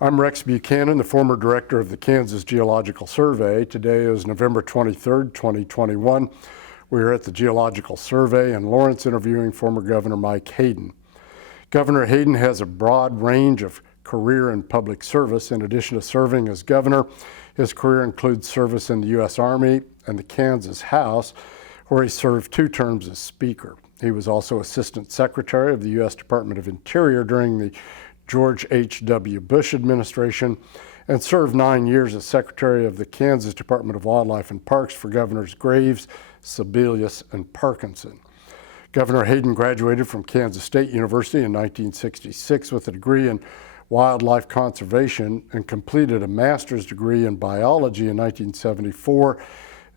I'm Rex Buchanan, the former director of the Kansas Geological Survey. Today is November 23rd, 2021. We are at the Geological Survey in Lawrence interviewing former Governor Mike Hayden. Governor Hayden has a broad range of career and public service. In addition to serving as governor, his career includes service in the U.S. Army and the Kansas House, where he served 2 terms as Speaker. He was also Assistant Secretary of the U.S. Department of Interior during the George H.W. Bush administration and served 9 years as Secretary of the Kansas Department of Wildlife and Parks for Governors Graves, Sebelius, and Parkinson. Governor Hayden graduated from Kansas State University in 1966 with a degree in wildlife conservation and completed a master's degree in biology in 1974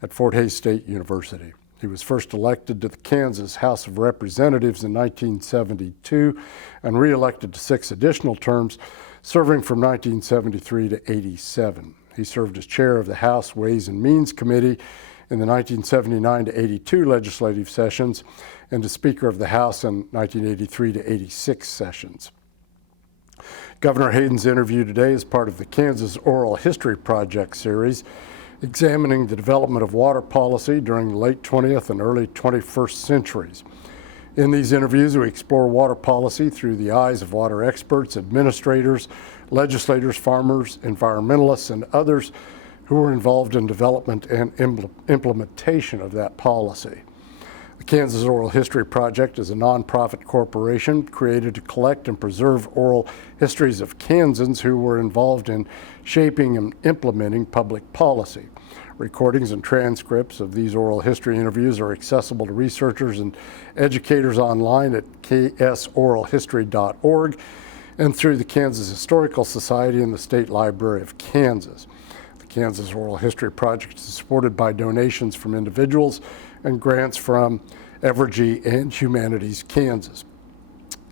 at Fort Hays State University. He was first elected to the Kansas House of Representatives in 1972 and re-elected to 6 additional terms, serving from 1973 to 87. He served as chair of the House Ways and Means Committee in the 1979 to 82 legislative sessions and as Speaker of the House in 1983 to 86 sessions. Governor Hayden's interview today is part of the Kansas Oral History Project series, examining the development of water policy during the late 20th and early 21st centuries. In these interviews, we explore water policy through the eyes of water experts, administrators, legislators, farmers, environmentalists, and others who were involved in development and implementation of that policy. The Kansas Oral History Project is a nonprofit corporation created to collect and preserve oral histories of Kansans who were involved in shaping and implementing public policy. Recordings and transcripts of these oral history interviews are accessible to researchers and educators online at ksoralhistory.org and through the Kansas Historical Society and the State Library of Kansas. The Kansas Oral History Project is supported by donations from individuals and grants from Evergy and Humanities Kansas.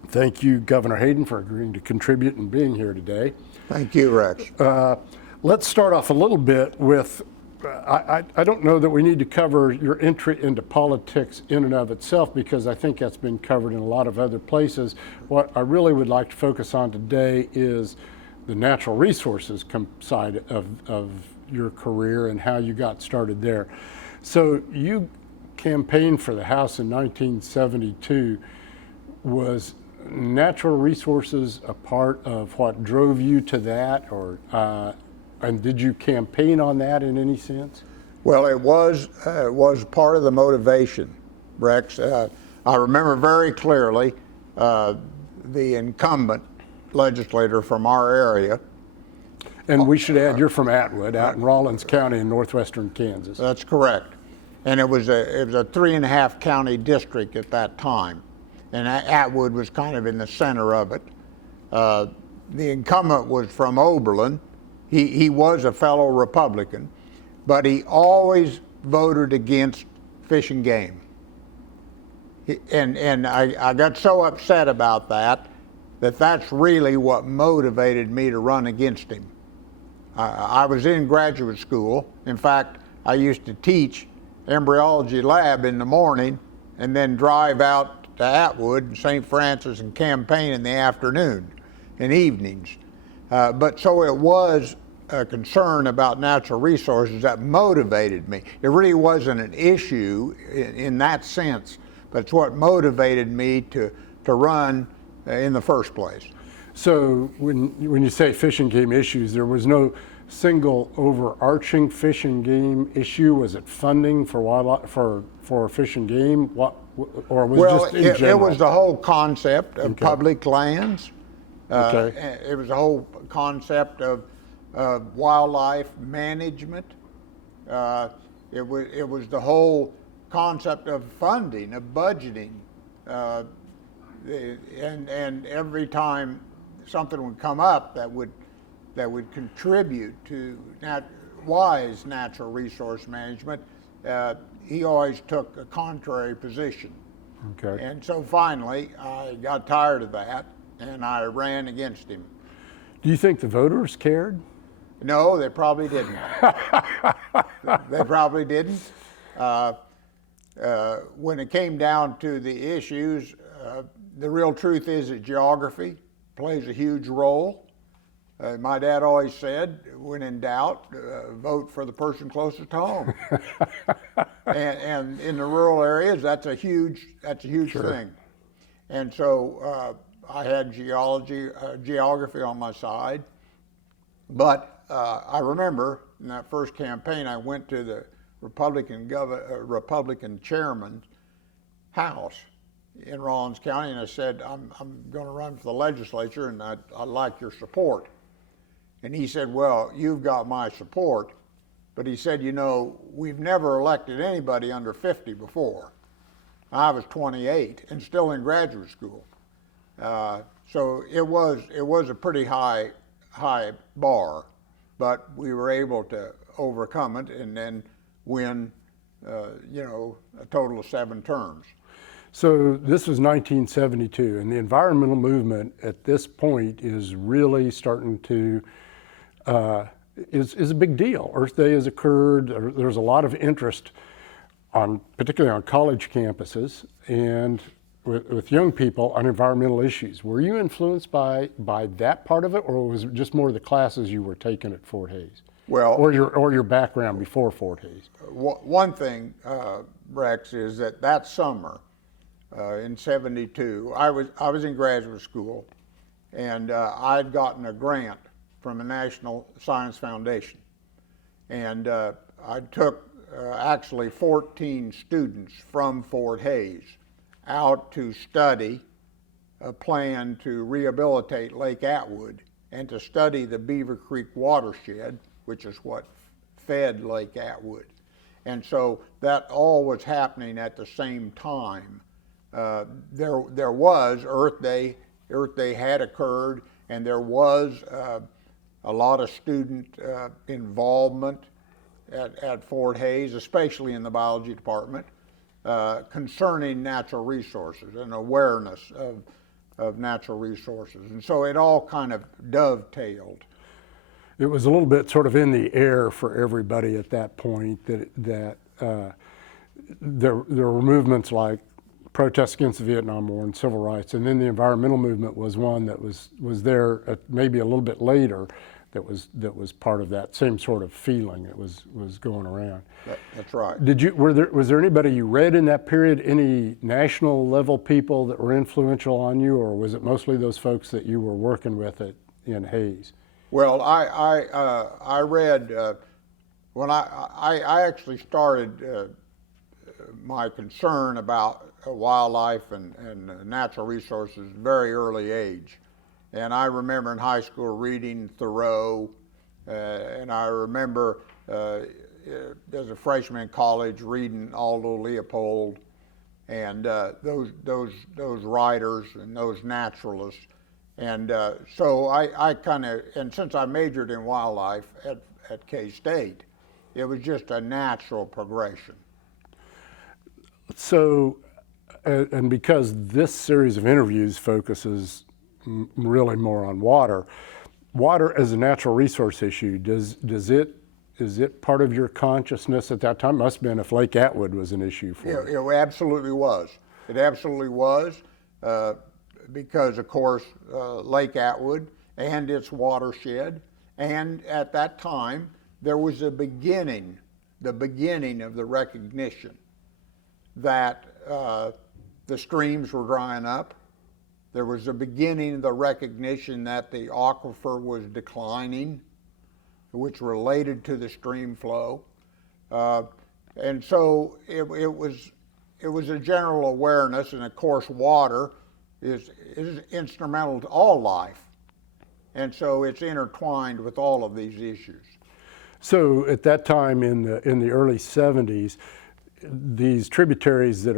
Thank you, Governor Hayden, for agreeing to contribute and being here today. Thank you, Rex. Let's start off a little bit with, I don't know that we need to cover your entry into politics in and of itself, because I think that's been covered in a lot of other places. What I really would like to focus on today is the natural resources side of your career and how you got started there. So you campaigned for the House in 1972. Was natural resources a part of what drove you to that, or and did you campaign on that in any sense? Well, it was part of the motivation, Rex. I remember very clearly the incumbent legislator from our area. And we should add, you're from Atwood, out in Rawlins County in northwestern Kansas. That's correct. And it was a 3.5 county district at that time. And Atwood was kind of in the center of it. The incumbent was from Oberlin. He was a fellow Republican, but he always voted against Fish and Game. And I got so upset about that's really what motivated me to run against him. I was in graduate school. In fact, I used to teach embryology lab in the morning and then drive out to Atwood and St. Francis and campaign in the afternoon and evenings. But so it was a concern about natural resources that motivated me. It really wasn't an issue in that sense, but it's what motivated me to run in the first place. So when you say fish and game issues, there was no single overarching fish and game issue? Was it funding for wildlife, for fish and game? Or was it just in general? It was the whole concept of public lands. Okay. It was the whole concept of wildlife management. It was the whole concept of funding, of budgeting. And every time something would come up that would contribute to wise natural resource management, he always took a contrary position. Okay. And so finally, I got tired of that, and I ran against him. Do you think the voters cared? No, they probably didn't. They probably didn't. When it came down to the issues, the real truth is that geography plays a huge role. My dad always said, when in doubt, vote for the person closest to home. and in the rural areas, that's a huge Sure. thing. And so I had geography on my side. But I remember in that first campaign, I went to the Republican chairman's house in Rawlins County, and I said, I'm going to run for the legislature, and I'd like your support. And he said, well, you've got my support. But he said, you know, we've never elected anybody under 50 before. I was 28 and still in graduate school. So it was a pretty high bar, but we were able to overcome it and then win, a total of 7 terms. So this was 1972, and the environmental movement at this point is really starting to, is a big deal. Earth Day has occurred. There's a lot of interest particularly on college campuses and with young people on environmental issues. Were you influenced by that part of it, or was it just more the classes you were taking at Fort Hays? Well, or your background before Fort Hays? One thing, Rex, is that summer in '72, I was in graduate school, and I'd gotten a grant from the National Science Foundation, and I took actually 14 students from Fort Hays out to study a plan to rehabilitate Lake Atwood and to study the Beaver Creek watershed, which is what fed Lake Atwood. And so that all was happening at the same time. There was Earth Day had occurred, and there was a lot of student involvement at Fort Hays, especially in the biology department, concerning natural resources and awareness of natural resources. And so it all kind of dovetailed. It was a little bit sort of in the air for everybody at that point that there were movements like protests against the Vietnam War and civil rights, and then the environmental movement was one that was there maybe a little bit later that was part of that same sort of feeling that was going around. That's right. Was there anybody you read in that period, any national level people that were influential on you, or was it mostly those folks that you were working with in Hays? Well, I read when I actually started my concern about wildlife and natural resources at a very early age. And I remember in high school reading Thoreau, and I remember as a freshman in college reading Aldo Leopold, and those writers and those naturalists. And so I kind of, and since I majored in wildlife at K-State, it was just a natural progression. So, and because this series of interviews focuses really more on water as a natural resource issue, is it part of your consciousness at that time? Must have been if Lake Atwood was an issue for you. It absolutely was. It absolutely was, because of course Lake Atwood and its watershed, and at that time there was the beginning of the recognition that the streams were drying up. There was the beginning of the recognition that the aquifer was declining, which related to the stream flow. And so it was a general awareness, and of course water is instrumental to all life. And so it's intertwined with all of these issues. So at that time in the early 70s, these tributaries that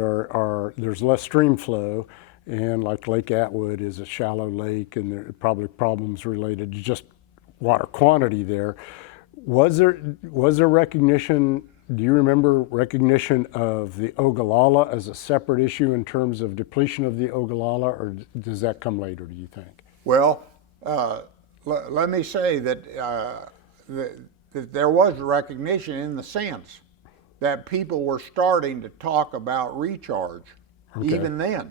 there's less stream flow, and like Lake Atwood is a shallow lake, and there are probably problems related to just water quantity there. Was there recognition, do you remember recognition of the Ogallala as a separate issue in terms of depletion of the Ogallala, or does that come later, do you think? Well, let me say that, that there was recognition in the sense that people were starting to talk about recharge. Okay. Even then.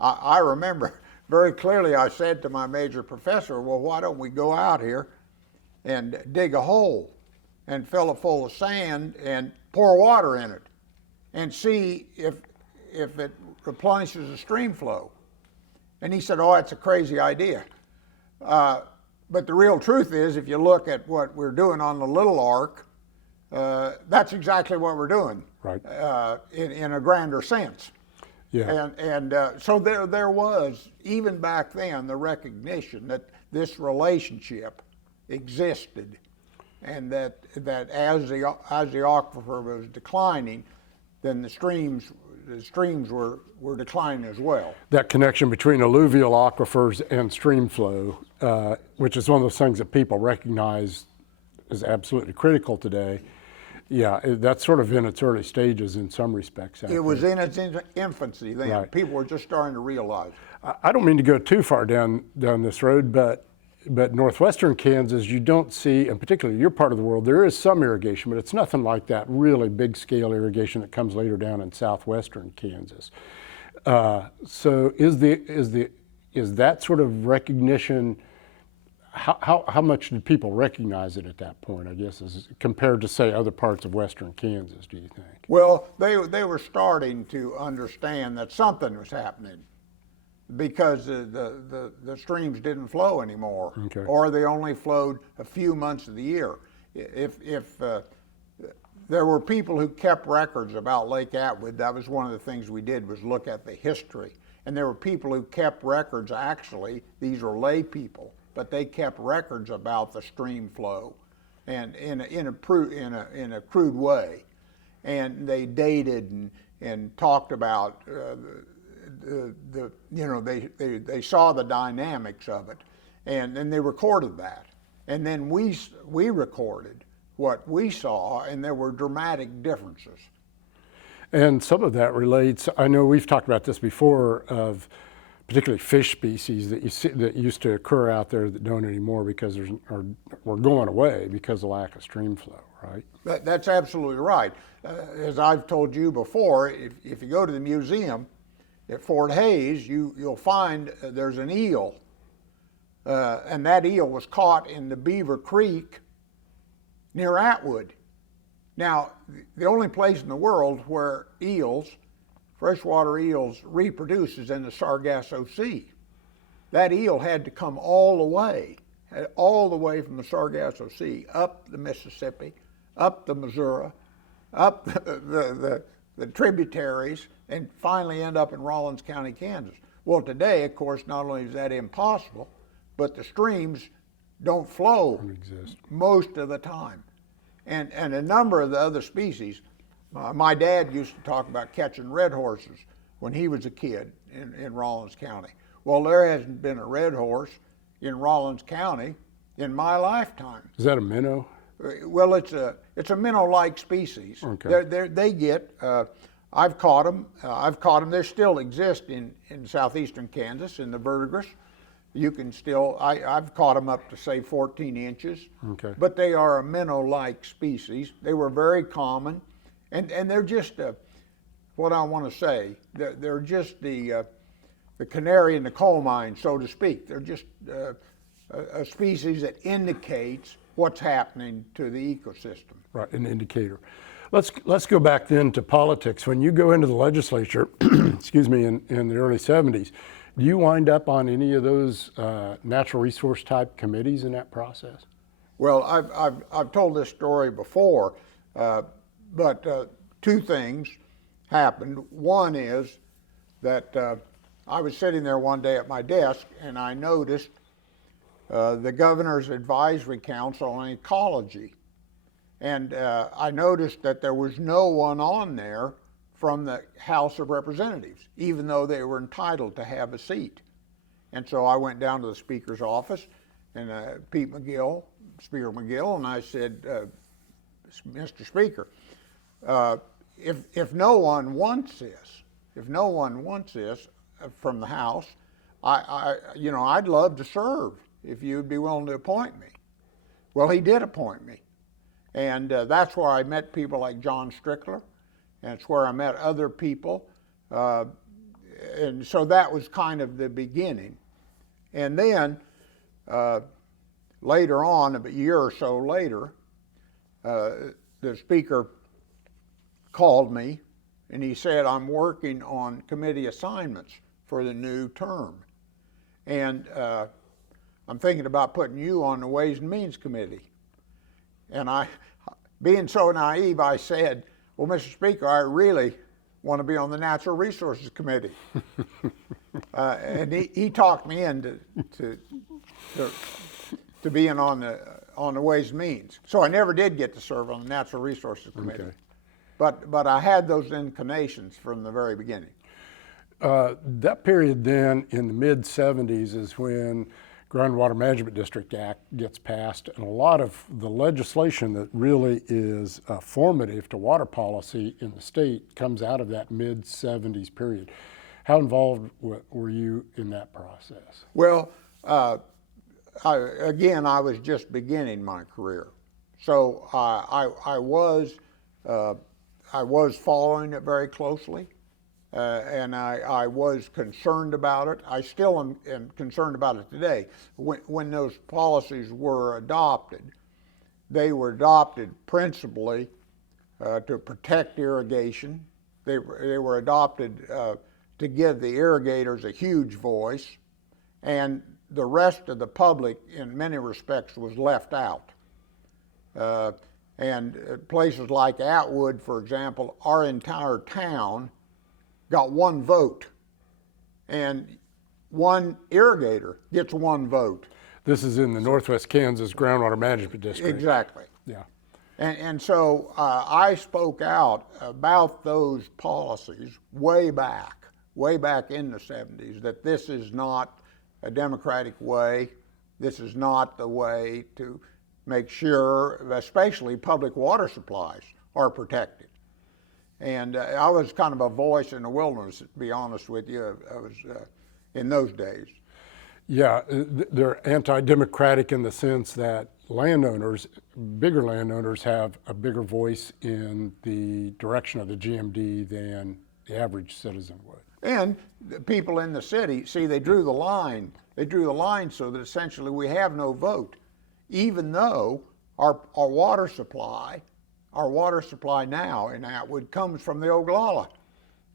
I remember very clearly I said to my major professor, well, why don't we go out here and dig a hole and fill it full of sand and pour water in it and see if it replenishes the stream flow. And he said, oh, that's a crazy idea. But the real truth is, if you look at what we're doing on the Little Ark, that's exactly what we're doing, right? In a grander sense. Yeah. And so there was, even back then, the recognition that this relationship existed, and that as the aquifer was declining, then the streams were declining as well. That connection between alluvial aquifers and stream flow, which is one of those things that people recognize is absolutely critical today. Yeah, that's sort of in its early stages in some respects. It was in its infancy then. Right. People were just starting to realize it. I don't mean to go too far down this road, but northwestern Kansas, you don't see, and particularly your part of the world, there is some irrigation, but it's nothing like that really big scale irrigation that comes later down in southwestern Kansas. So is that sort of recognition, how much did people recognize it at that point, I guess, as compared to, say, other parts of western Kansas, do you think? Well, they were starting to understand that something was happening, because the streams didn't flow anymore, okay, or they only flowed a few months of the year. If there were people who kept records about Lake Atwood, that was one of the things we did, was look at the history. And there were people who kept records, actually, these were lay people, but they kept records about the stream flow, and in a crude way, and they dated and talked about they saw the dynamics of it, and then they recorded that, and then we recorded what we saw, and there were dramatic differences. And some of that relates, I know we've talked about this before, of particularly fish species that you see that used to occur out there that don't anymore because we're going away because of lack of stream flow, right? That's absolutely right. As I've told you before, if you go to the museum at Fort Hays, you'll find there's an eel, and that eel was caught in the Beaver Creek near Atwood. Now, the only place in the world where freshwater eels, reproduce is in the Sargasso Sea. That eel had to come all the way from the Sargasso Sea, up the Mississippi, up the Missouri, up the tributaries, and finally end up in Rawlins County, Kansas. Well, today, of course, not only is that impossible, but the streams don't flow most of the time. And a number of the other species, my dad used to talk about catching red horses when he was a kid in Rawlins County. Well, there hasn't been a red horse in Rawlins County in my lifetime. Is that a minnow? Well, it's a minnow-like species. Okay. They get, I've caught them. They still exist in southeastern Kansas in the verdigris. You can still, I've caught them up to, say, 14 inches. Okay. But they are a minnow-like species. They were very common, and they're just what I want to say. They're just the canary in the coal mine, so to speak. They're just a species that indicates what's happening to the ecosystem. Right, an indicator. Let's go back then to politics. When you go into the legislature, excuse me, in the early 70s, do you wind up on any of those natural resource type committees in that process? Well, I've told this story before, but two things happened. One is that I was sitting there one day at my desk, and I noticed the Governor's Advisory Council on Ecology. And I noticed that there was no one on there from the House of Representatives, even though they were entitled to have a seat. And so I went down to the Speaker's office, and Speaker McGill, and I said, Mr. Speaker, if no one wants this from the House, I'd love to serve if you'd be willing to appoint me. Well, he did appoint me. And that's where I met people like John Strickler, and it's where I met other people. and so that was kind of the beginning. And then later on, a year or so later, the speaker called me and he said, I'm working on committee assignments for the new term. And I'm thinking about putting you on the Ways and Means Committee. And I, being so naive, I said, well, Mr. Speaker, I really want to be on the Natural Resources Committee. And he talked me into to being on the Ways and Means. So I never did get to serve on the Natural Resources Committee. Okay. But I had those inclinations from the very beginning. That period then in the mid-'70s is when Groundwater Management District Act gets passed, and a lot of the legislation that really is formative to water policy in the state comes out of that mid-'70s period. How involved were you in that process? Well, I was just beginning my career, so I was following it very closely, and I was concerned about it. I still am concerned about it today. When those policies were adopted, they were adopted principally to protect irrigation. They were adopted to give the irrigators a huge voice, and the rest of the public, in many respects, was left out. And places like Atwood, for example, our entire town got one vote, and one irrigator gets one vote. This is in the Northwest Kansas Groundwater Management District. Exactly. Yeah. And so I spoke out about those policies way back in the 70s, that this is not a democratic way. This is not the way to make sure, especially public water supplies, are protected. And I was kind of a voice in the wilderness, to be honest with you. I was in those days. Yeah, they're anti-democratic in the sense that landowners, bigger landowners, have a bigger voice in the direction of the GMD than the average citizen would. And the people in the city, see, they drew the line. They drew the line so that essentially we have no vote, even though our water supply now in Atwood comes from the Ogallala.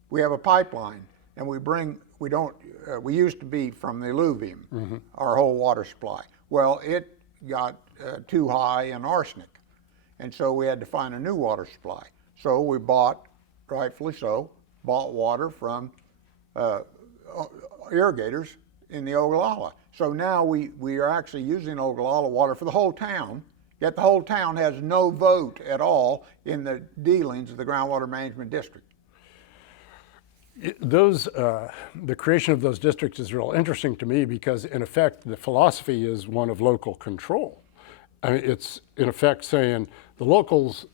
We have a pipeline, and we used to be from the alluvium, our whole water supply. Well, it got too high in arsenic, and so we had to find a new water supply. So we bought, rightfully so, water from irrigators in the Ogallala. So now we are actually using Ogallala water for the whole town, yet the whole town has no vote at all in the dealings of the Groundwater Management District. The creation of those districts is real interesting to me because, in effect, the philosophy is one of local control. I mean, it's in effect saying the locals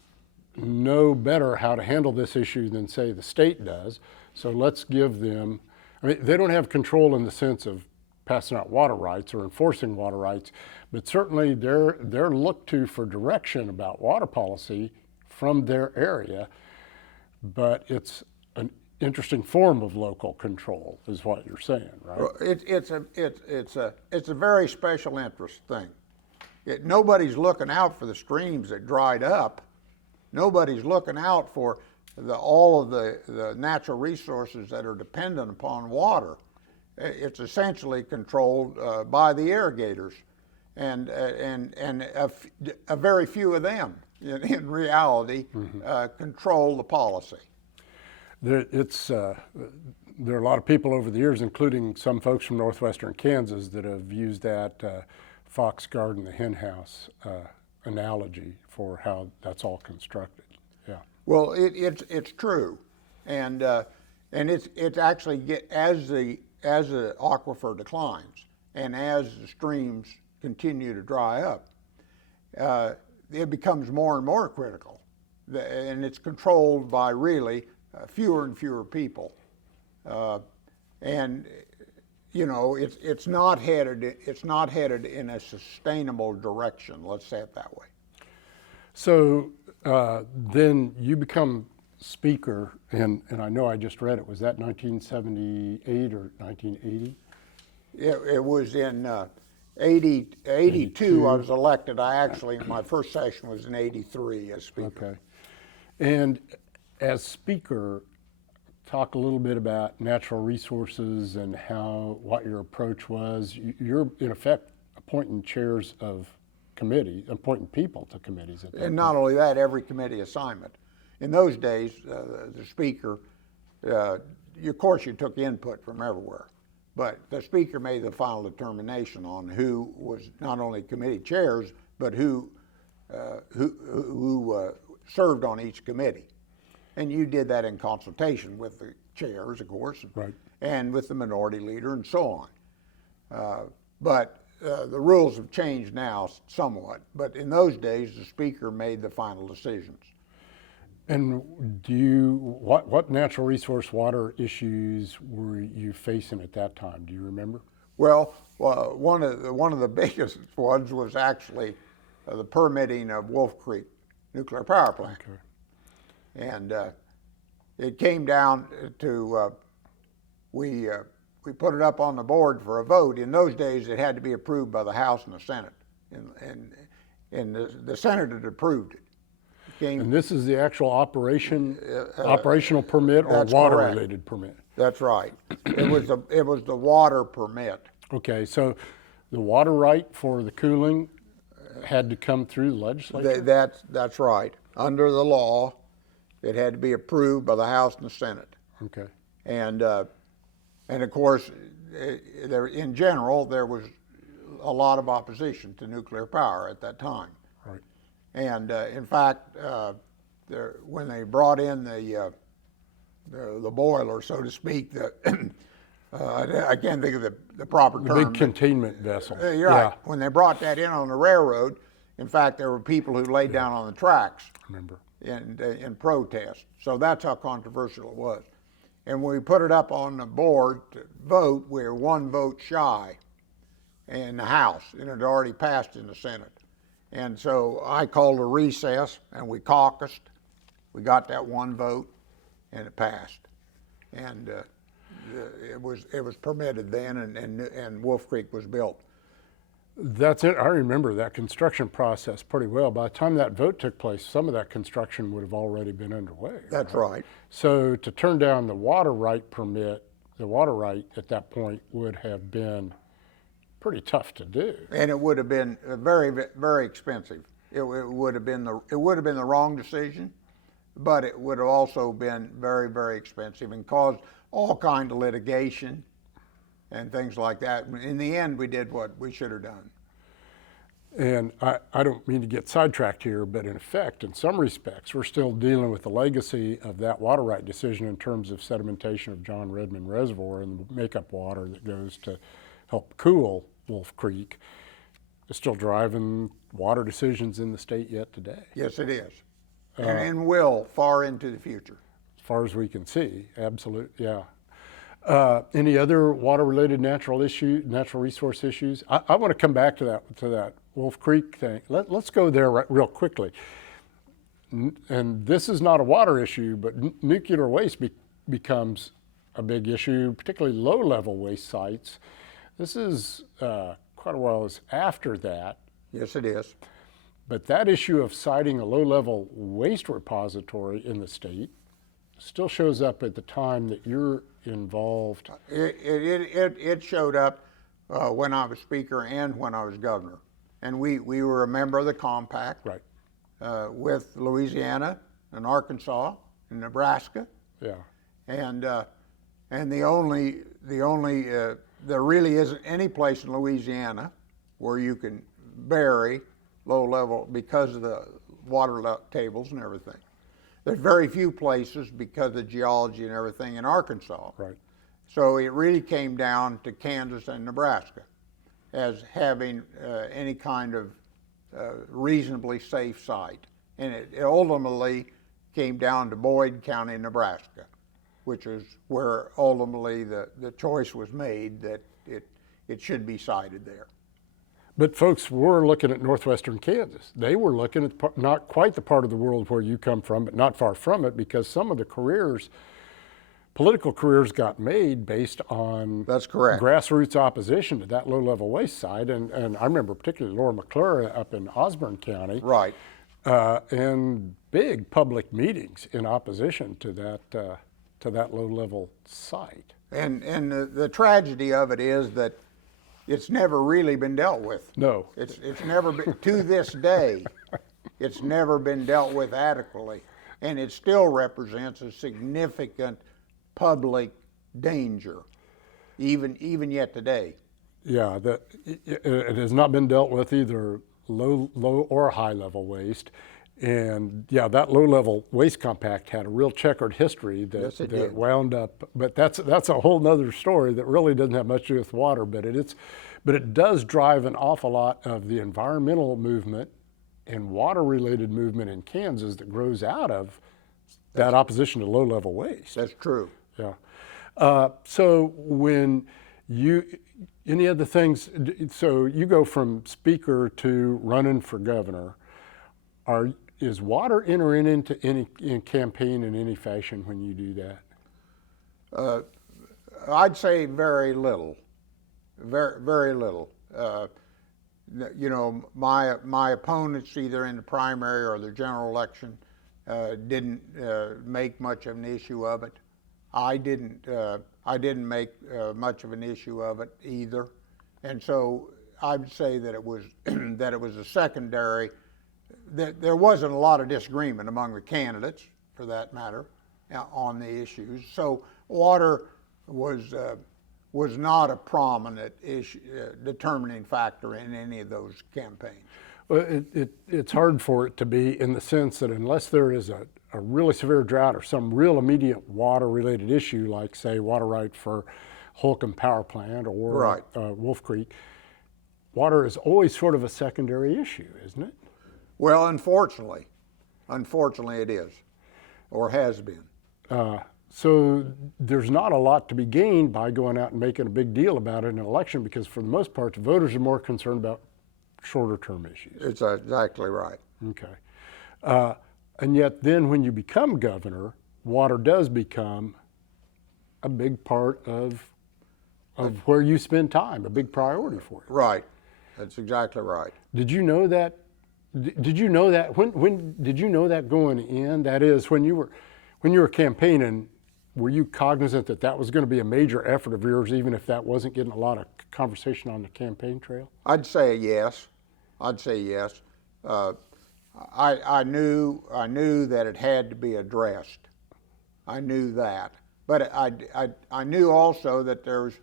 know better how to handle this issue than, say, the state does, so let's give them, I mean, they don't have control in the sense of passing out water rights or enforcing water rights, but certainly they're looked to for direction about water policy from their area, but it's an interesting form of local control, is what you're saying, right? Well, it's a very special interest thing. Nobody's looking out for the streams that dried up. Nobody's looking out for all of the natural resources that are dependent upon water. It's essentially controlled by the irrigators, and a very few of them, in reality, control the policy. There are a lot of people over the years, including some folks from northwestern Kansas, that have used that fox garden, the hen house analogy for how that's all constructed. Yeah. Well, it's true, and it's actually as the aquifer declines and as the streams continue to dry up, it becomes more and more critical, and it's controlled by really fewer and fewer people, and you know it's not headed in a sustainable direction. Let's say it that way. So then you become speaker, and I know I just read it, was that 1978 or 1980? It was in 82 I was elected. My first session was in 83 as speaker. Okay. And as speaker, talk a little bit about natural resources and what your approach was. You're in effect appointing chairs of committees, appointing people to committees at that And not only that, every committee assignment. In those days, the speaker, of course you took input from everywhere, but the speaker made the final determination on who was not only committee chairs, but who served on each committee. And you did that in consultation with the chairs, of course, Right. and with the minority leader and so on. But the rules have changed now somewhat, but in those days, the speaker made the final decisions. And what natural resource water issues were you facing at that time? Do you remember? Well, one of the biggest ones was actually the permitting of Wolf Creek nuclear power plant. Okay. And it came down to we put it up on the board for a vote. In those days, it had to be approved by the House and the Senate, and the Senate had approved it. And this is the actual operational permit or That's water-related permit? That's right. It was the water permit. Okay, so the water right for the cooling had to come through the legislature? That's right. Under the law, it had to be approved by the House and the Senate. Okay. And of course, in general, there was a lot of opposition to nuclear power at that time. Right. And in fact, when they brought in the boiler, so to speak, I can't think of the proper term. The big containment vessel. You're right. When they brought that in on the railroad, in fact, there were people who laid down on the tracks. Remember. In protest. So that's how controversial it was. And when we put it up on the board to vote, we were one vote shy in the House, and it had already passed in the Senate. And so I called a recess, and we caucused. We got that one vote, and it passed. And it was permitted then, and Wolf Creek was built. That's it. I remember that construction process pretty well. By the time that vote took place, some of that construction would have already been underway. That's right. So to turn down the water right permit, the water right at that point would have been pretty tough to do. And it would have been very, very expensive. It would have been the wrong decision, but it would have also been very, very expensive and caused all kind of litigation and things like that. In the end, we did what we should have done. And I don't mean to get sidetracked here, but in effect, in some respects, we're still dealing with the legacy of that water right decision in terms of sedimentation of John Redmond Reservoir and the makeup water that goes to help cool Wolf Creek. It's still driving water decisions in the state yet today. Yes, it is. And will far into the future. As far as we can see, absolutely, yeah. Any other water-related natural resource issues? I want to come back to that Wolf Creek thing. Let's go there real quickly. And this is not a water issue, but nuclear waste becomes a big issue, particularly low-level waste sites. This is quite a while after that. Yes, it is. But that issue of citing a low-level waste repository in the state still shows up at the time that you're involved. It showed up when I was speaker and when I was governor. And we were a member of the compact, right, with Louisiana and Arkansas and Nebraska. Yeah. And there really isn't any place in Louisiana where you can bury low level because of the water tables and everything. There's very few places because of geology and everything in Arkansas. Right. So it really came down to Kansas and Nebraska as having any kind of reasonably safe site. And it ultimately came down to Boyd County, Nebraska, which is where ultimately the choice was made that it should be sited there. But folks were looking at northwestern Kansas. They were looking at not quite the part of the world where you come from, but not far from it, because some of the careers, political careers, got made based on That's correct. grassroots opposition to that low-level waste site. And I remember particularly Laura McClure up in Osborne County. Right. And big public meetings in opposition to that low-level site. And the tragedy of it is that it's never really been dealt with. No. It's never been, to this day, it's never been dealt with adequately. And it still represents a significant public danger, even yet today. Yeah, it has not been dealt with, either low or high level waste. And yeah, that low level waste compact had a real checkered history Yes, it that did. wound up, but that's a whole nother story that really doesn't have much to do with water, but it does drive an awful lot of the environmental movement and water related movement in Kansas that grows out of that opposition to low level waste. That's true. Yeah. So when any other things, so you go from speaker to running for governor, is water entering into any campaign in any fashion when you do that? I'd say very little, very little. You know, my opponents, either in the primary or the general election, didn't make much of an issue of it. I didn't make much of an issue of it either, and so I would say that it was that it was a secondary. That there wasn't a lot of disagreement among the candidates, for that matter, on the issues. So water was not a prominent issue, determining factor in any of those campaigns. Well, it's hard for it to be, in the sense that unless there is a really severe drought or some real immediate water-related issue, like, say, water right for Holcomb Power Plant or Right. Wolf Creek, water is always sort of a secondary issue, isn't it? Well, unfortunately it is, or has been. So there's not a lot to be gained by going out and making a big deal about it in an election, because for the most part, the voters are more concerned about shorter term issues. It's exactly right. Okay. And yet then when you become governor, water does become a big part of where you spend time, a big priority for you. Right. That's exactly right. Did you know that? Did you know that? When did you know that going in? That is, when you were campaigning, were you cognizant that that was going to be a major effort of yours, even if that wasn't getting a lot of conversation on the campaign trail? I'd say yes. I knew that it had to be addressed. I knew that, but I knew also that there's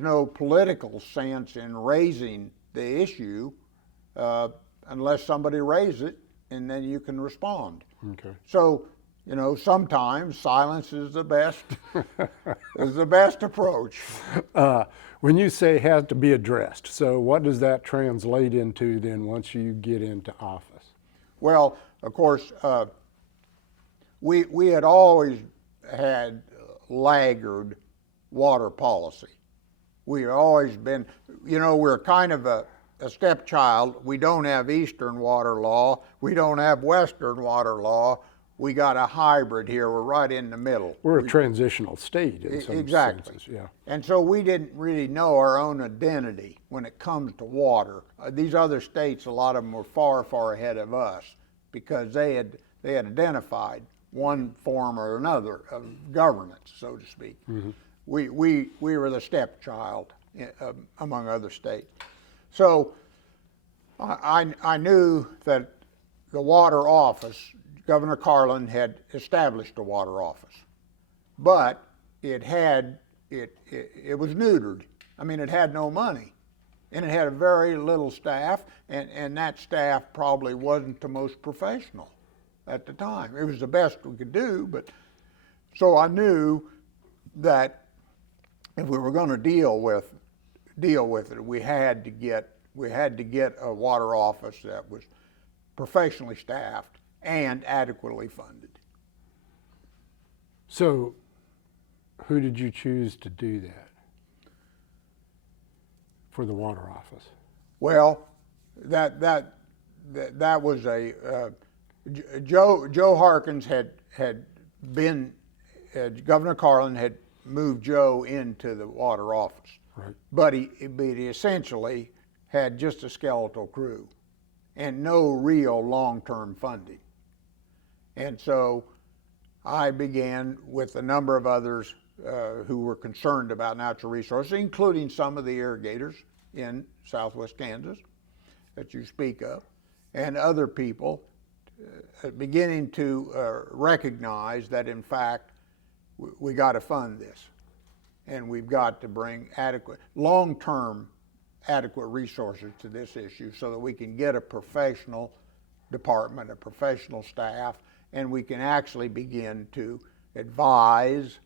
no political sense in raising the issue unless somebody raises it, and then you can respond. Okay. So, you know, sometimes silence is the best approach. When you say has to be addressed, so what does that translate into then once you get into office? Well, of course, we had always had laggard water policy. We had always been, you know, we're kind of a stepchild. We don't have Eastern water law. We don't have Western water law. We got a hybrid here. We're right in the middle. We're a transitional state in some Exactly. senses, yeah. And so we didn't really know our own identity when it comes to water. These other states, a lot of them were far, far ahead of us because they had identified one form or another of governance, so to speak. Mm-hmm. We were the stepchild among other states. So I knew that the water office, Governor Carlin had established a water office, but it was neutered. I mean, it had no money, and it had a very little staff, and that staff probably wasn't the most professional at the time. It was the best we could do, but so I knew that if we were going to deal with it, we had to get a water office that was professionally staffed and adequately funded. So who did you choose to do that for the water office? Well, that was Joe Harkins had been Governor Carlin had moved Joe into the water office, Right. but he essentially had just a skeletal crew and no real long-term funding. And so I began with a number of others who were concerned about natural resources, including some of the irrigators in southwest Kansas that you speak of, and other people beginning to recognize that in fact we got to fund this, and we've got to bring long-term adequate resources to this issue so that we can get a professional department, a professional staff, and we can actually begin to advise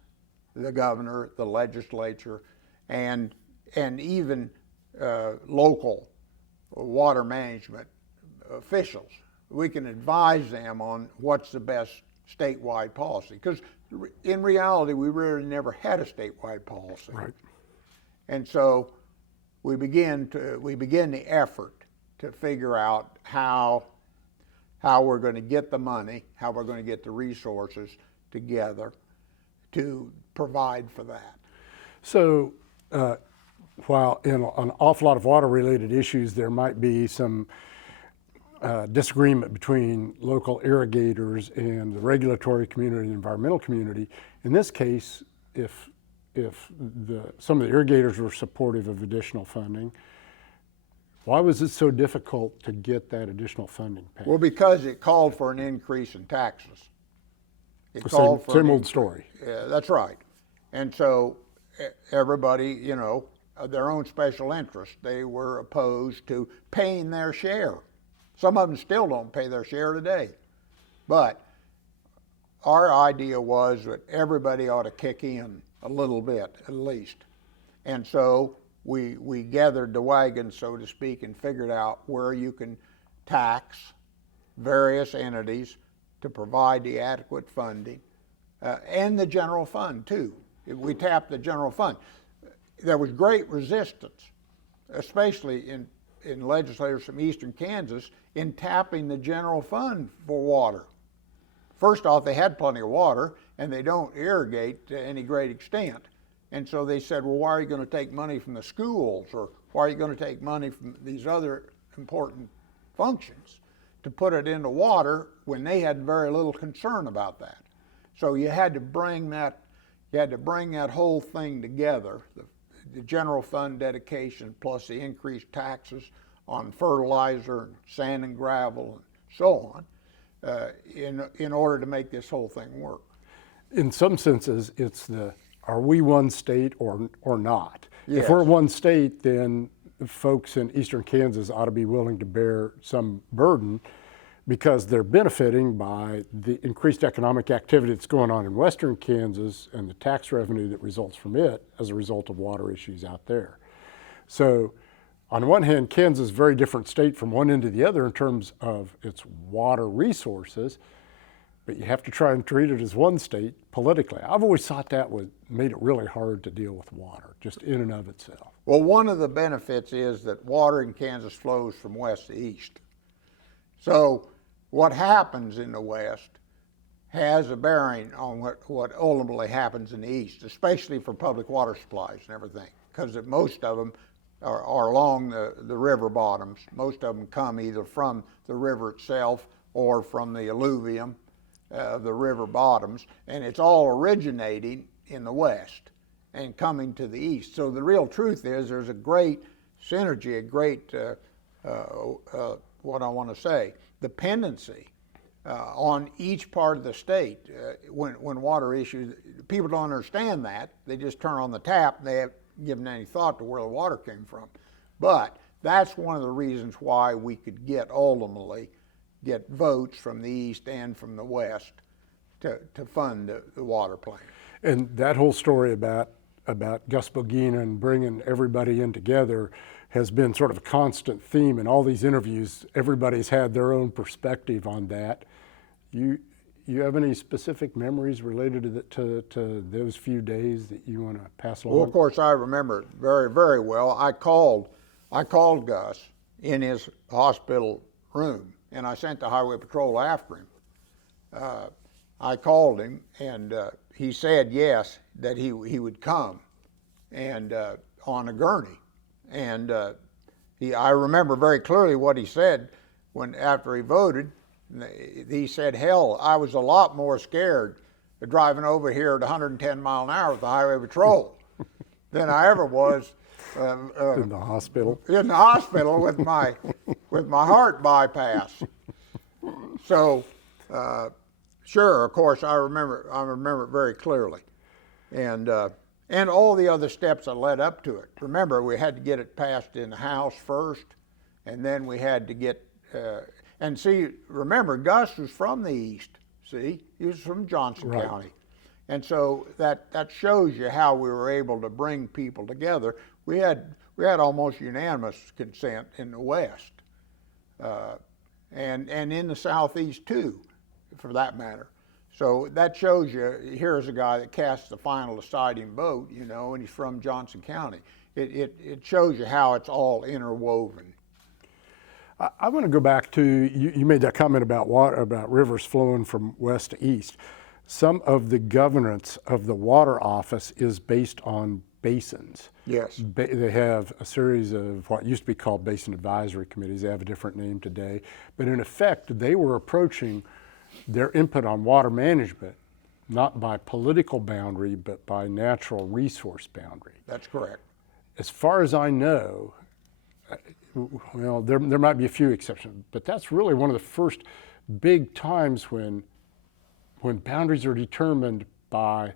the governor, the legislature, and even local water management officials. We can advise them on what's the best statewide policy, because in reality we really never had a statewide policy. Right. And so we begin the effort to figure out how we're going to get the money, how we're going to get the resources together to provide for that. So while in an awful lot of water-related issues there might be some disagreement between local irrigators and the regulatory community and environmental community, in this case, if some of the irrigators were supportive of additional funding, why was it so difficult to get that additional funding passed? Well, because it called for an increase in taxes. It called for same old story. Yeah, that's right. And so everybody, their own special interest, they were opposed to paying their share. Some of them still don't pay their share today. But our idea was that everybody ought to kick in a little bit, at least. And so we gathered the wagons, so to speak, and figured out where you can tax various entities to provide the adequate funding, and the general fund too. We tapped the general fund. There was great resistance, especially in legislators from eastern Kansas, in tapping the general fund for water. First off, they had plenty of water, and they don't irrigate to any great extent. And so they said, well, why are you going to take money from the schools, or why are you going to take money from these other important functions to put it into water when they had very little concern about that? So you had to bring that whole thing together, the general fund dedication plus the increased taxes on fertilizer and sand and gravel and so on, in order to make this whole thing work. In some senses, it's are we one state or not? Yes. If we're one state, then folks in eastern Kansas ought to be willing to bear some burden because they're benefiting by the increased economic activity that's going on in western Kansas and the tax revenue that results from it as a result of water issues out there. So on one hand, Kansas is a very different state from one end to the other in terms of its water resources, but you have to try and treat it as one state politically. I've always thought that made it really hard to deal with water, just in and of itself. Well, one of the benefits is that water in Kansas flows from west to east. So what happens in the west has a bearing on what ultimately happens in the east, especially for public water supplies and everything, because most of them are along the river bottoms. Most of them come either from the river itself or from the alluvium of the river bottoms, and it's all originating in the west and coming to the east. So the real truth is there's a great synergy, a great, what I want to say, dependency on each part of the state when water issues. People don't understand that. They just turn on the tap and they haven't given any thought to where the water came from. But that's one of the reasons why we could ultimately get votes from the east and from the west to fund the water plant. And that whole story about Gus Buchanan bringing everybody in together has been sort of a constant theme in all these interviews. Everybody's had their own perspective on that. You have any specific memories related to those few days that you want to pass along? Well, of course, I remember it very, very well. I called Gus in his hospital room, and I sent the highway patrol after him. I called him, and he said yes, that he would come, and on a gurney. And I remember very clearly what he said when after he voted. He said, "Hell, I was a lot more scared of driving over here at 110 mile an hour with the highway patrol than I ever was in the hospital. In the hospital with my heart bypass." So, sure, of course, I remember it very clearly, and all the other steps that led up to it. Remember, we had to get it passed in the House first, and then we had to get. And see, remember, Gus was from the East. See, he was from Johnson Right. County, and so that shows you how we were able to bring people together. We had almost unanimous consent in the West, and in the Southeast too, for that matter. So that shows you, here's a guy that cast the final deciding vote, you know, and he's from Johnson County. It shows you how it's all interwoven. I want to go back to, you made that comment about water, about rivers flowing from west to east. Some of the governance of the water office is based on basins. Yes. They have a series of what used to be called basin advisory committees. They have a different name today. But in effect, they were approaching their input on water management not by political boundary, but by natural resource boundary. That's correct. As far as I know, well, there might be a few exceptions, but that's really one of the first big times when boundaries are determined by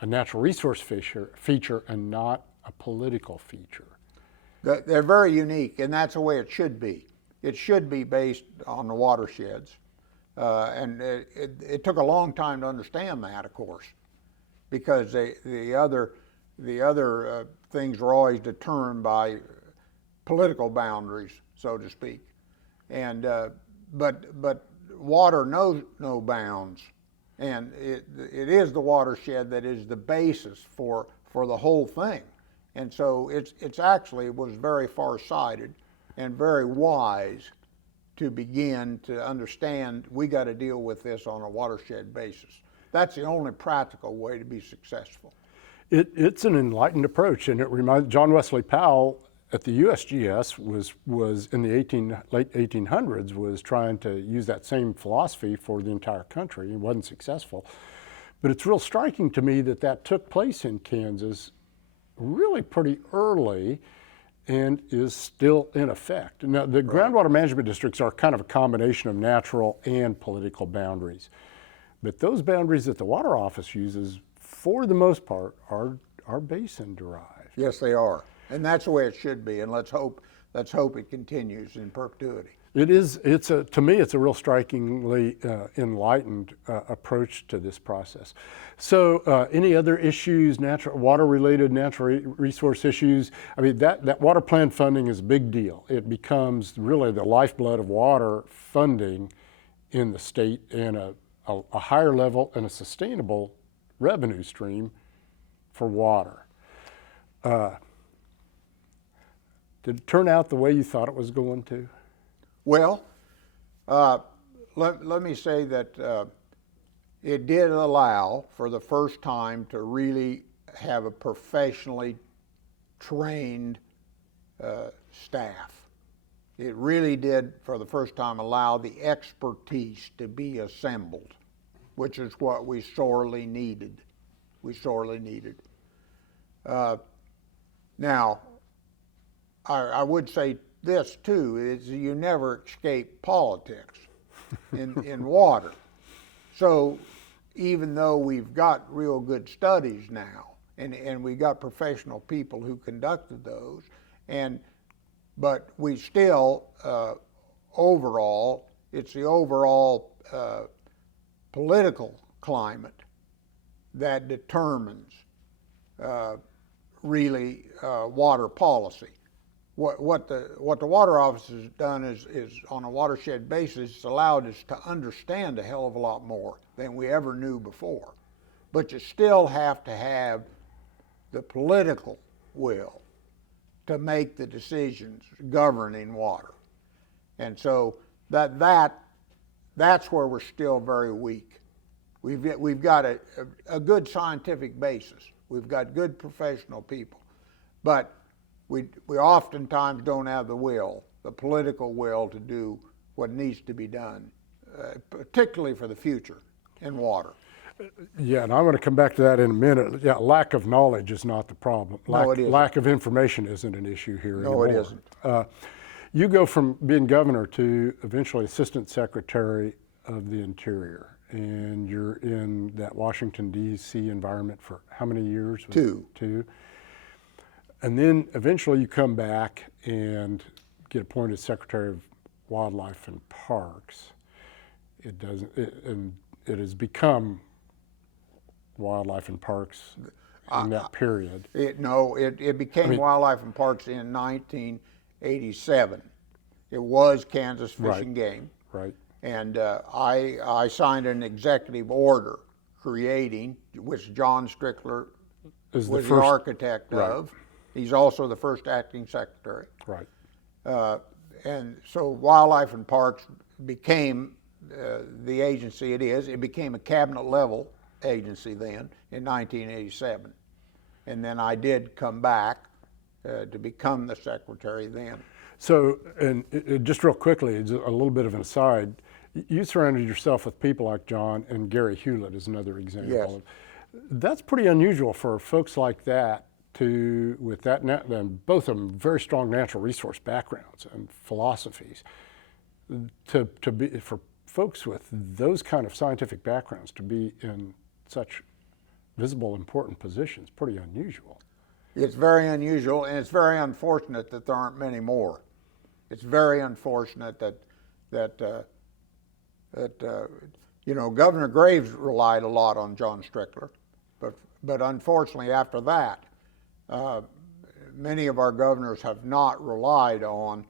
a natural resource feature and not a political feature. They're very unique, and that's the way it should be. It should be based on the watersheds. And it took a long time to understand that, of course, because the other things were always determined by political boundaries, so to speak. And but water knows no bounds, and it is the watershed that is the basis for the whole thing. And so it's actually was very far-sighted and very wise to begin to understand we got to deal with this on a watershed basis. That's the only practical way to be successful. It's an enlightened approach, and it reminds John Wesley Powell at the USGS was in the late 1800s was trying to use that same philosophy for the entire country. He wasn't successful, but it's real striking to me that took place in Kansas really pretty early and is still in effect. Now, the groundwater management districts are kind of a combination of natural and political boundaries, but those boundaries that the Water Office uses, for the most part, are basin derived. Yes, they are, and that's the way it should be. And let's hope it continues in perpetuity. It is. To me, it's a real strikingly enlightened approach to this process. So, any other issues, water-related natural resource issues? I mean, that water plan funding is a big deal. It becomes really the lifeblood of water funding in the state, and a higher level and a sustainable revenue stream for water. Did it turn out the way you thought it was going to? Well, let me say that it did allow for the first time to really have a professionally trained staff. It really did, for the first time, allow the expertise to be assembled, which is what we sorely needed. Now, I would say this too, is you never escape politics in water. So even though we've got real good studies now, and we got professional people who conducted those, but we still, overall, it's the overall political climate that determines really water policy. What the Water Office has done is on a watershed basis, it's allowed us to understand a hell of a lot more than we ever knew before. But you still have to have the political will to make the decisions governing water. And so that's where we're still very weak. We've got a good scientific basis. We've got good professional people, but we oftentimes don't have the political will to do what needs to be done, particularly for the future in water. Yeah, and I'm going to come back to that in a minute. Yeah, lack of knowledge is not the problem. No, it isn't. Lack of information isn't an issue here No, anymore. it isn't. You go from being governor to eventually Assistant Secretary of the Interior, and you're in that Washington, D.C. environment for how many years? Two. And then eventually you come back and get appointed Secretary of Wildlife and Parks. And it has become Wildlife and Parks in that period. It became Wildlife and Parks in 1987. It was Kansas Fish and Game. Right. And I signed an executive order creating, which John Strickler was the architect of. He's also the first acting secretary. Right. And so Wildlife and Parks became the agency it is. It became a cabinet level agency then in 1987. And then I did come back to become the secretary then. So, and just real quickly, a little bit of an aside, you surrounded yourself with people like John, and Gary Hewlett is another example. Yes. That's pretty unusual for folks like that and both of them very strong natural resource backgrounds and philosophies, for folks with those kind of scientific backgrounds to be in such visible, important positions, pretty unusual. It's very unusual, and it's very unfortunate that there aren't many more. It's very unfortunate that Governor Graves relied a lot on John Strickler, but unfortunately after that, many of our governors have not relied on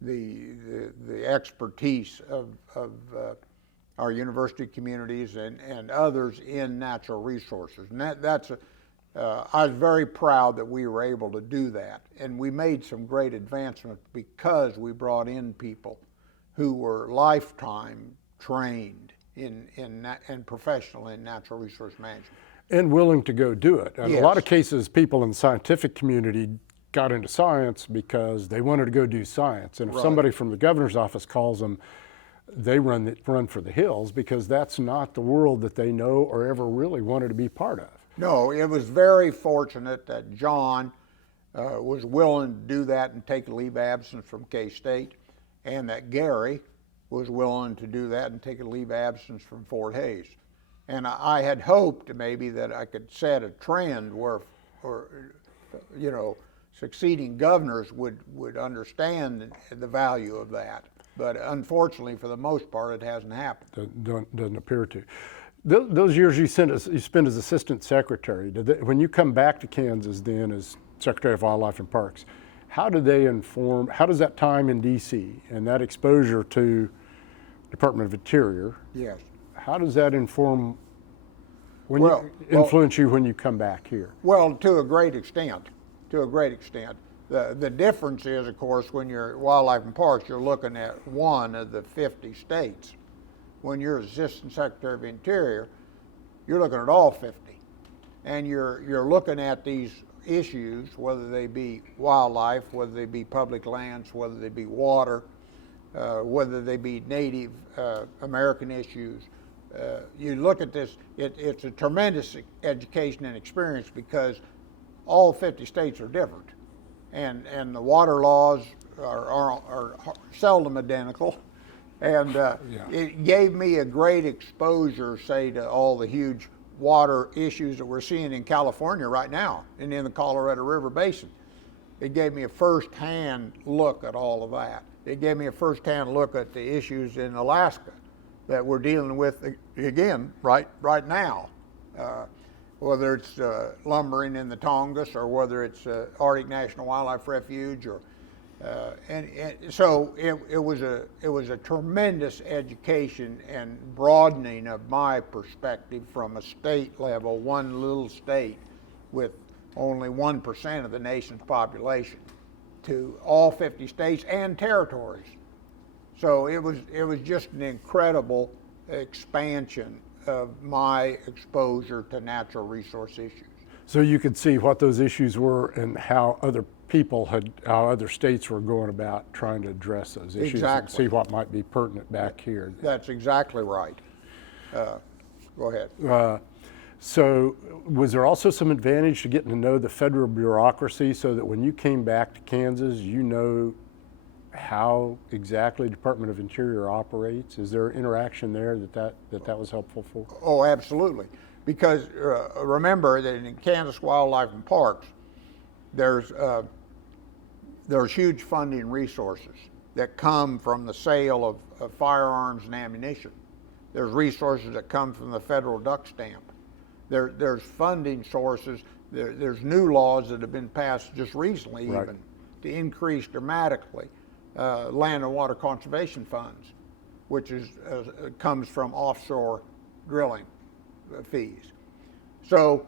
the expertise of our university communities and others in natural resources. And I was very proud that we were able to do that. And we made some great advancements because we brought in people who were lifetime trained and professional in natural resource management. And willing to go do it. And Yes. a lot of cases, people in the scientific community got into science because they wanted to go do science. And if somebody from the governor's office calls them, they run for the hills because that's not the world that they know or ever really wanted to be part of. No, it was very fortunate that John was willing to do that and take a leave of absence from K-State, and that Gary was willing to do that and take a leave of absence from Fort Hays. And I had hoped maybe that I could set a trend where succeeding governors would understand the value of that. But unfortunately, for the most part, it hasn't happened. Doesn't appear to. Those years you spent as assistant secretary, when you come back to Kansas then as Secretary of Wildlife and Parks, how does that time in D.C. and that exposure to Department of Interior, Yes. how does that influence you when you come back here? Well, to a great extent. The difference is, of course, when you're at Wildlife and Parks, you're looking at one of the 50 states. When you're Assistant Secretary of Interior, you're looking at all 50. And you're looking at these issues, whether they be wildlife, whether they be public lands, whether they be water, whether they be Native American issues. You look at this, it's a tremendous education and experience because all 50 states are different. And the water laws are seldom identical. And it gave me a great exposure, say, to all the huge water issues that we're seeing in California right now and in the Colorado River Basin. It gave me a first-hand look at all of that. It gave me a first-hand look at the issues in Alaska that we're dealing with, again, right now. Whether it's lumbering in the Tongass or whether it's Arctic National Wildlife Refuge, or so it was a tremendous education and broadening of my perspective from a state level, one little state with only 1% of the nation's population, to all 50 states and territories. So it was just an incredible expansion of my exposure to natural resource issues. So you could see what those issues were and how how other states were going about trying to address those issues. Exactly. And see what might be pertinent back here. That's exactly right. Go ahead. So was there also some advantage to getting to know the federal bureaucracy so that when you came back to Kansas, you know how exactly the Department of Interior operates? Is there interaction there that was helpful for? Oh, absolutely. Because remember that in Kansas Wildlife and Parks, there's huge funding resources that come from the sale of firearms and ammunition. There's resources that come from the federal duck stamp. There's funding sources. There's new laws that have been passed just recently, Right. even to increase dramatically land and water conservation funds, which comes from offshore drilling fees. So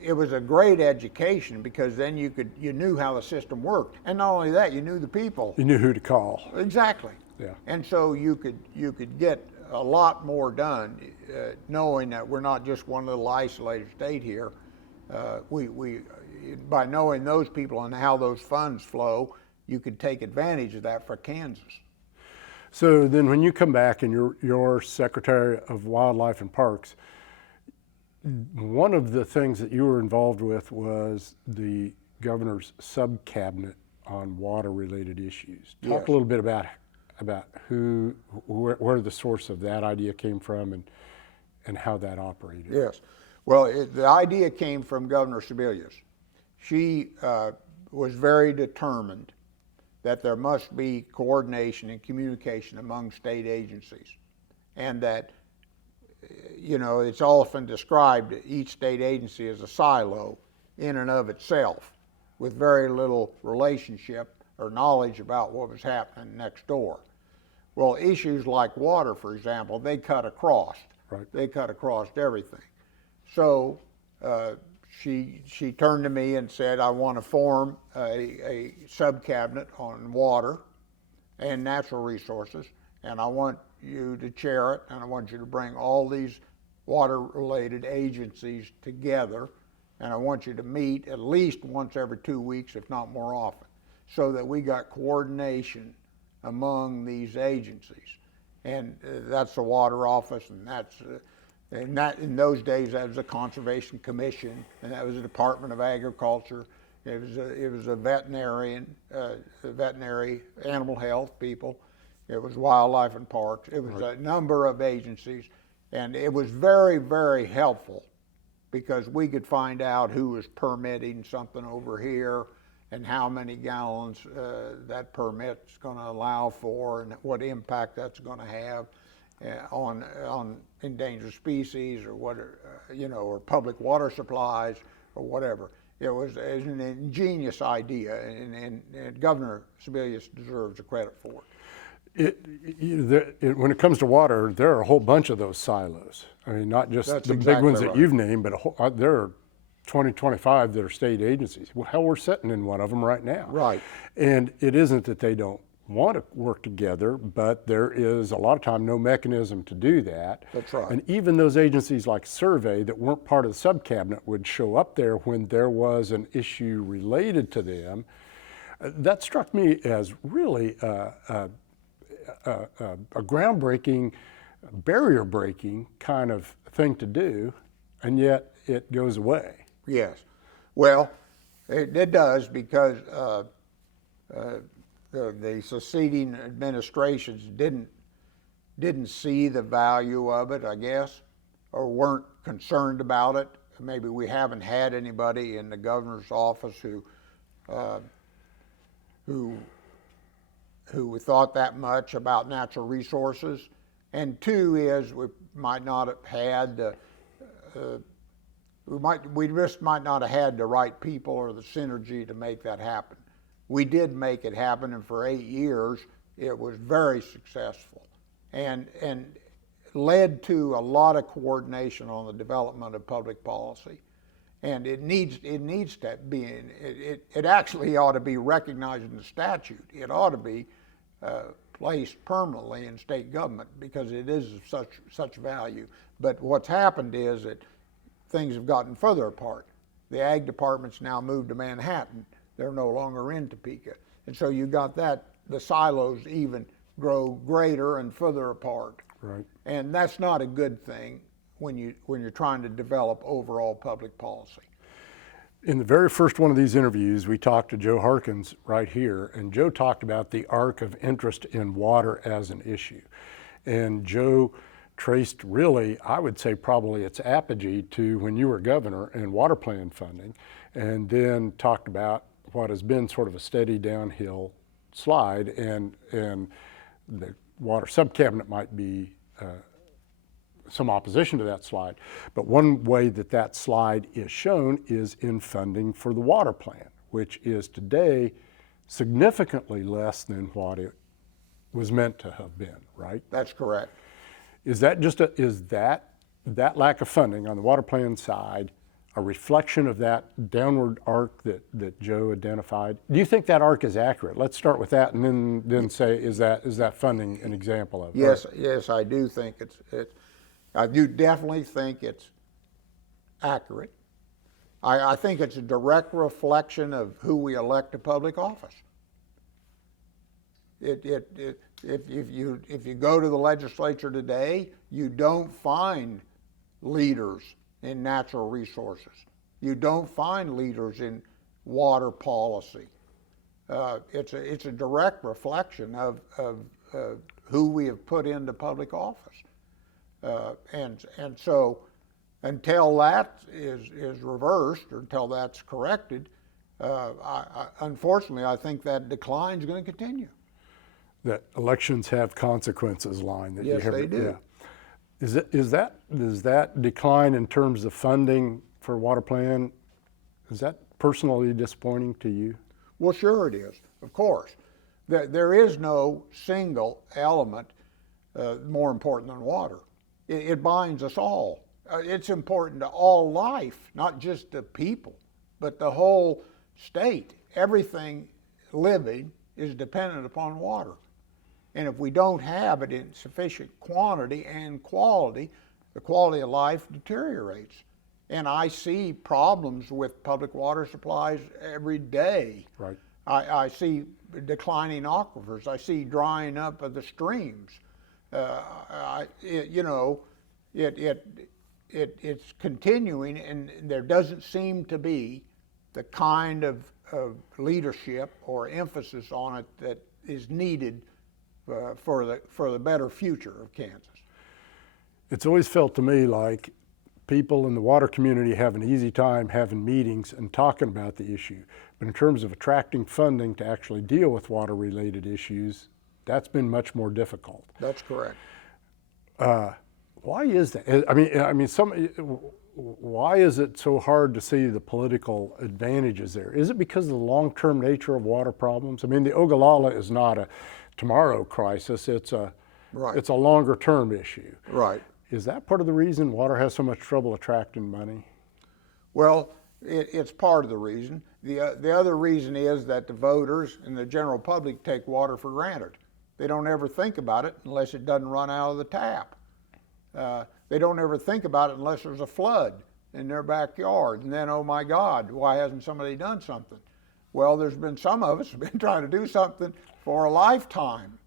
it was a great education because then you knew how the system worked, and not only that, you knew the people. You knew who to call. Exactly. Yeah. And so you could get a lot more done, knowing that we're not just one little isolated state here. We by knowing those people and how those funds flow, you could take advantage of that for Kansas. So then when you come back and you're Secretary of Wildlife and Parks, one of the things that you were involved with was the governor's sub-cabinet on water-related issues. Talk Yes. a little bit about where the source of that idea came from and how that operated. Yes. Well, the idea came from Governor Sebelius. She was very determined that there must be coordination and communication among state agencies, and that, it's often described each state agency as a silo in and of itself with very little relationship or knowledge about what was happening next door. Well, issues like water, for example, they cut across. Right. They cut across everything. So she turned to me and said, I want to form a sub-cabinet on water and natural resources, and I want you to chair it, and I want you to bring all these water-related agencies together, and I want you to meet at least once every 2 weeks, if not more often, so that we got coordination among these agencies. And that's the Water Office, and in those days that was a Conservation Commission, and that was a Department of Agriculture. It was a veterinary animal health people. It was Wildlife and Parks. It was Right. a number of agencies, and it was very, very helpful because we could find out who was permitting something over here and how many gallons that permit's going to allow for, and what impact that's going to have on endangered species, or or public water supplies, or whatever. It was an ingenious idea, and Governor Sebelius deserves the credit for it. When it comes to water, there are a whole bunch of those silos. I mean, not just That's the big exactly ones that right. you've named, but there are 20, 25 that are state agencies. Well, hell, we're sitting in one of them right now. Right. And it isn't that they don't want to work together, but there is a lot of time no mechanism to do that. That's right. And even those agencies like Survey that weren't part of the sub-cabinet would show up there when there was an issue related to them. That struck me as really a groundbreaking, barrier-breaking kind of thing to do, and yet it goes away. Yes. Well, it does, because the succeeding administrations didn't see the value of it, I guess, or weren't concerned about it. Maybe we haven't had anybody in the governor's office who thought that much about natural resources. And two is we might not have had we just might not have had the right people or the synergy to make that happen. We did make it happen, and for 8 years it was very successful, and led to a lot of coordination on the development of public policy. And it needs to be, it actually ought to be recognized in the statute. It ought to be placed permanently in state government because it is of such value. But what's happened is that things have gotten further apart. The ag department's now moved to Manhattan. They're no longer in Topeka. And so you got that, the silos even grow greater and further apart. Right. And that's not a good thing when you're trying to develop overall public policy. In the very first one of these interviews, we talked to Joe Harkins right here, and Joe talked about the arc of interest in water as an issue. And Joe traced really, I would say probably its apogee to when you were governor and water plan funding, and then talked about what has been sort of a steady downhill slide, and the water subcabinet might be some opposition to that slide. But one way that that slide is shown is in funding for the water plan, which is today significantly less than what it was meant to have been, right? That's correct. Is that just that lack of funding on the water plan side a reflection of that downward arc that Joe identified? Do you think that arc is accurate? Let's start with that and then say, is that funding an example of it? Yes, I do think I do definitely think it's accurate. I think it's a direct reflection of who we elect to public office. If you go to the legislature today, you don't find leaders in natural resources. You don't find leaders in water policy. It's a direct reflection of who we have put into public office. And so until that is reversed or until that's corrected, unfortunately, I think that decline is going to continue. That elections have consequences line that yes, you hear. They do. Yeah. Is that decline in terms of funding for water plan, is that personally disappointing to you? Well, sure it is, of course. There is no single element more important than water. It binds us all. It's important to all life, not just the people, but the whole state. Everything living is dependent upon water. And if we don't have it in sufficient quantity and quality, the quality of life deteriorates. And I see problems with public water supplies every day. Right. I see declining aquifers. I see drying up of the streams. It's continuing, and there doesn't seem to be the kind of leadership or emphasis on it that is needed for the better future of Kansas. It's always felt to me like people in the water community have an easy time having meetings and talking about the issue. But in terms of attracting funding to actually deal with water-related issues, that's been much more difficult. That's correct. Why is that? Why is it so hard to see the political advantages there? Is it because of the long-term nature of water problems? I mean, the Ogallala is not a tomorrow crisis. It's a longer-term issue. Right. Is that part of the reason water has so much trouble attracting money? Well, it's part of the reason. The other reason is that the voters and the general public take water for granted. They don't ever think about it unless it doesn't run out of the tap. They don't ever think about it unless there's a flood in their backyard. And then, oh my God, why hasn't somebody done something? Well, there's been some of us who've been trying to do something for a lifetime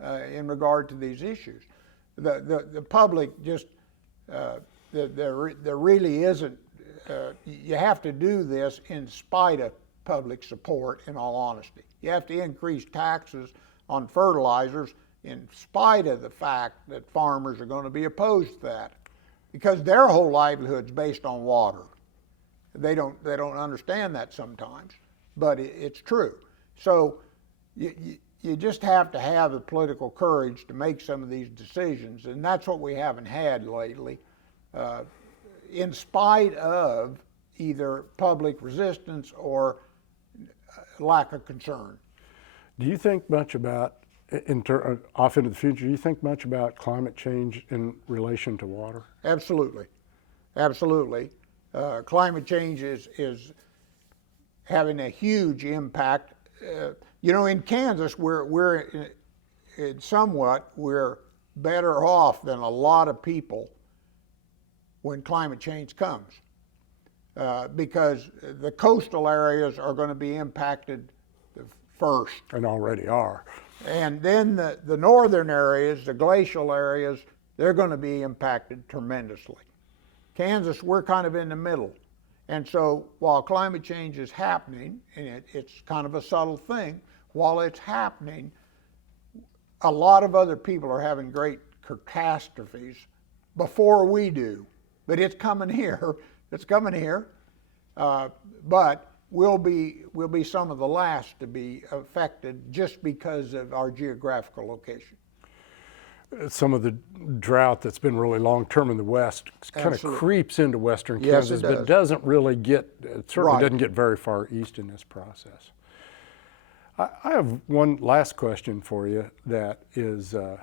in regard to these issues. The public just, there really isn't, you have to do this in spite of public support, in all honesty. You have to increase taxes on fertilizers in spite of the fact that farmers are going to be opposed to that, because their whole livelihood's based on water. They don't understand that sometimes, but it's true. So you just have to have the political courage to make some of these decisions, and that's what we haven't had lately, in spite of either public resistance or lack of concern. Do you think much about, off into the future, do you think much about climate change in relation to water? Absolutely. Absolutely. Climate change is having a huge impact. In Kansas, we're better off than a lot of people when climate change comes, because the coastal areas are going to be impacted first. And already are. And then the northern areas, the glacial areas, they're going to be impacted tremendously. Kansas, we're kind of in the middle. And so while climate change is happening, and it's kind of a subtle thing, while it's happening, a lot of other people are having great catastrophes before we do. But it's coming here. It's coming here. But we'll be some of the last to be affected just because of our geographical location. Some of the drought that's been really long-term in the West kind of creeps into western Kansas, but it doesn't really it certainly doesn't get very far east in this process. I have one last question for you that is, you're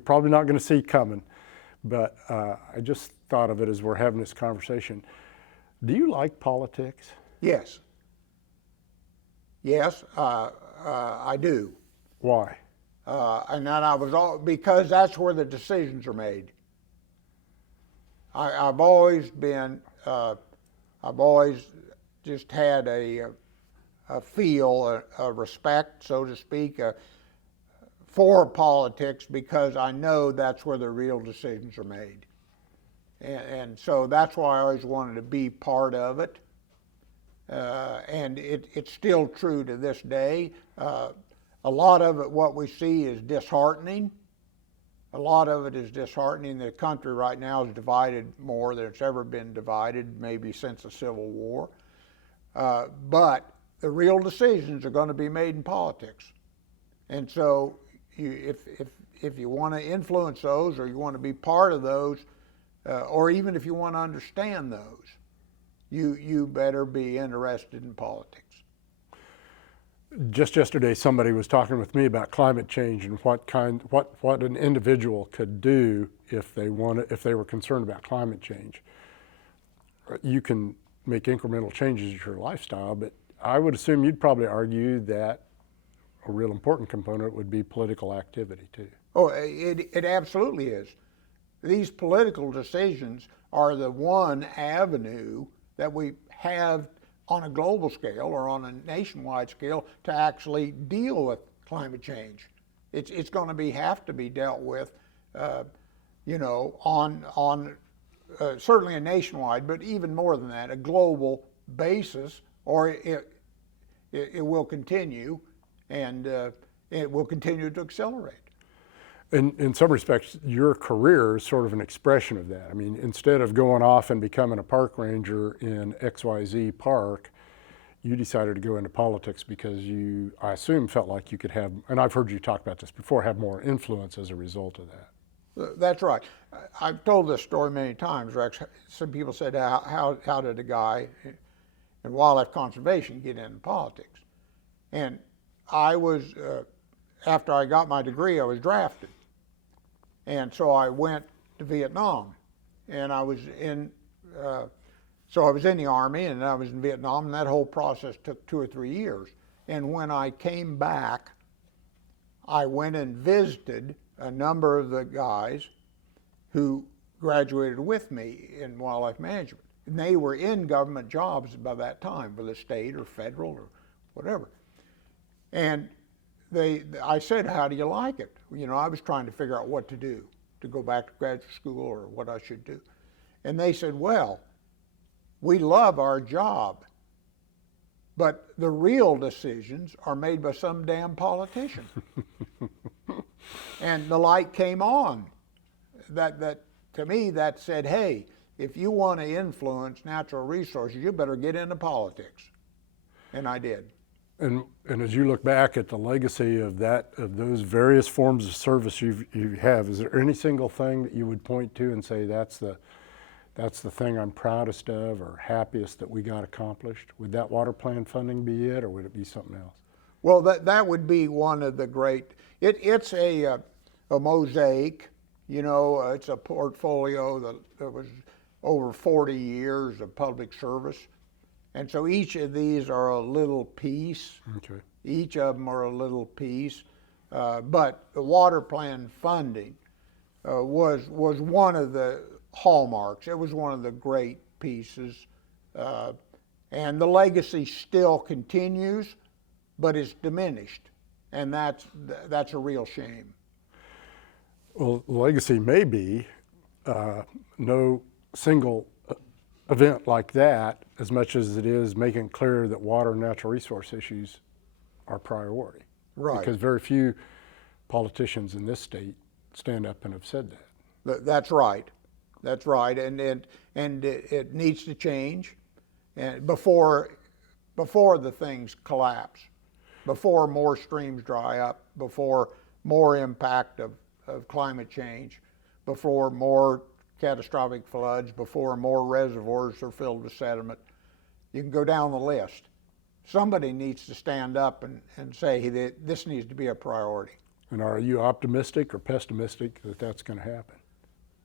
probably not going to see coming, but I just thought of it as we're having this conversation. Do you like politics? Yes. Yes, I do. Why? And then because that's where the decisions are made. I've always just had a respect, so to speak, for politics, because I know that's where the real decisions are made. And so that's why I always wanted to be part of it. And it's still true to this day. A lot of it, what we see, is disheartening. A lot of it is disheartening. The country right now is divided more than it's ever been divided, maybe since the Civil War. But the real decisions are going to be made in politics. And so if you want to influence those, or you want to be part of those, or even if you want to understand those, you better be interested in politics. Just yesterday, somebody was talking with me about climate change and what an individual could do if they were concerned about climate change. You can make incremental changes to your lifestyle, but I would assume you'd probably argue that a real important component would be political activity too. Oh, it absolutely is. These political decisions are the one avenue that we have on a global scale or on a nationwide scale to actually deal with climate change. It's going to have to be dealt with, on certainly a nationwide, but even more than that, a global basis, or it will continue, and it will continue to accelerate. In some respects, your career is sort of an expression of that. I mean, instead of going off and becoming a park ranger in XYZ park, you decided to go into politics because you, I assume, felt like you could have, and I've heard you talk about this before, have more influence as a result of that. That's right. I've told this story many times, Rex. Some people said, how did a guy in wildlife conservation get into politics? And I was, after I got my degree, I was drafted. And so I went to Vietnam, and I was in the Army, and I was in Vietnam, and that whole process took 2 or 3 years. And when I came back, I went and visited a number of the guys who graduated with me in wildlife management. And they were in government jobs by that time, whether state or federal or whatever. And I said, how do you like it? I was trying to figure out what to do, to go back to graduate school or what I should do. And they said, well, we love our job, but the real decisions are made by some damn politician. And the light came on. That to me, that said, hey, if you want to influence natural resources, you better get into politics. And I did. And as you look back at the legacy of those various forms of service you have, is there any single thing that you would point to and say that's the thing I'm proudest of or happiest that we got accomplished? Would that water plan funding be it, or would it be something else? Well, that would be one of the great. It's a mosaic, it's a portfolio that was over 40 years of public service. And so each of these are a little piece. Okay. Each of them are a little piece. But the water plan funding was one of the hallmarks. It was one of the great pieces. And the legacy still continues, but it's diminished. And that's a real shame. Well, the legacy may be no single event like that, as much as it is making clear that water and natural resource issues are priority. Right. Because very few politicians in this state stand up and have said that. That's right. That's right. And it needs to change, and before the things collapse, before more streams dry up, before more impact of climate change, before more catastrophic floods, before more reservoirs are filled with sediment. You can go down the list. Somebody needs to stand up and say that this needs to be a priority. And are you optimistic or pessimistic that that's going to happen?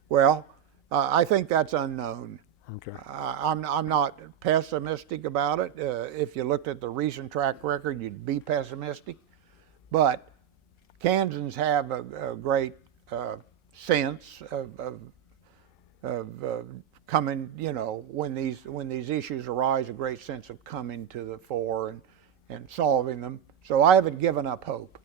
Well, I think that's unknown. Okay. I'm not pessimistic about it. If you looked at the recent track record, you'd be pessimistic. But Kansans have a great sense of coming, when these issues arise, a great sense of coming to the fore and solving them. So I haven't given up hope.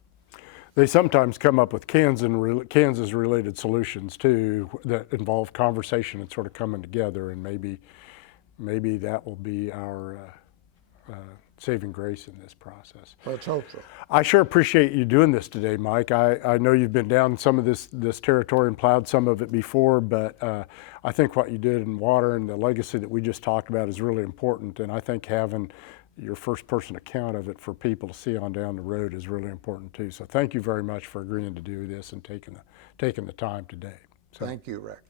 They sometimes come up with Kansas-related solutions too that involve conversation and sort of coming together, and maybe that will be our saving grace in this process. Let's hope so. I sure appreciate you doing this today, Mike. I know you've been down some of this territory and plowed some of it before, but I think what you did in water and the legacy that we just talked about is really important, and I think having your first person account of it for people to see on down the road is really important too. So thank you very much for agreeing to do this and taking the time today. So. Thank you, Rex.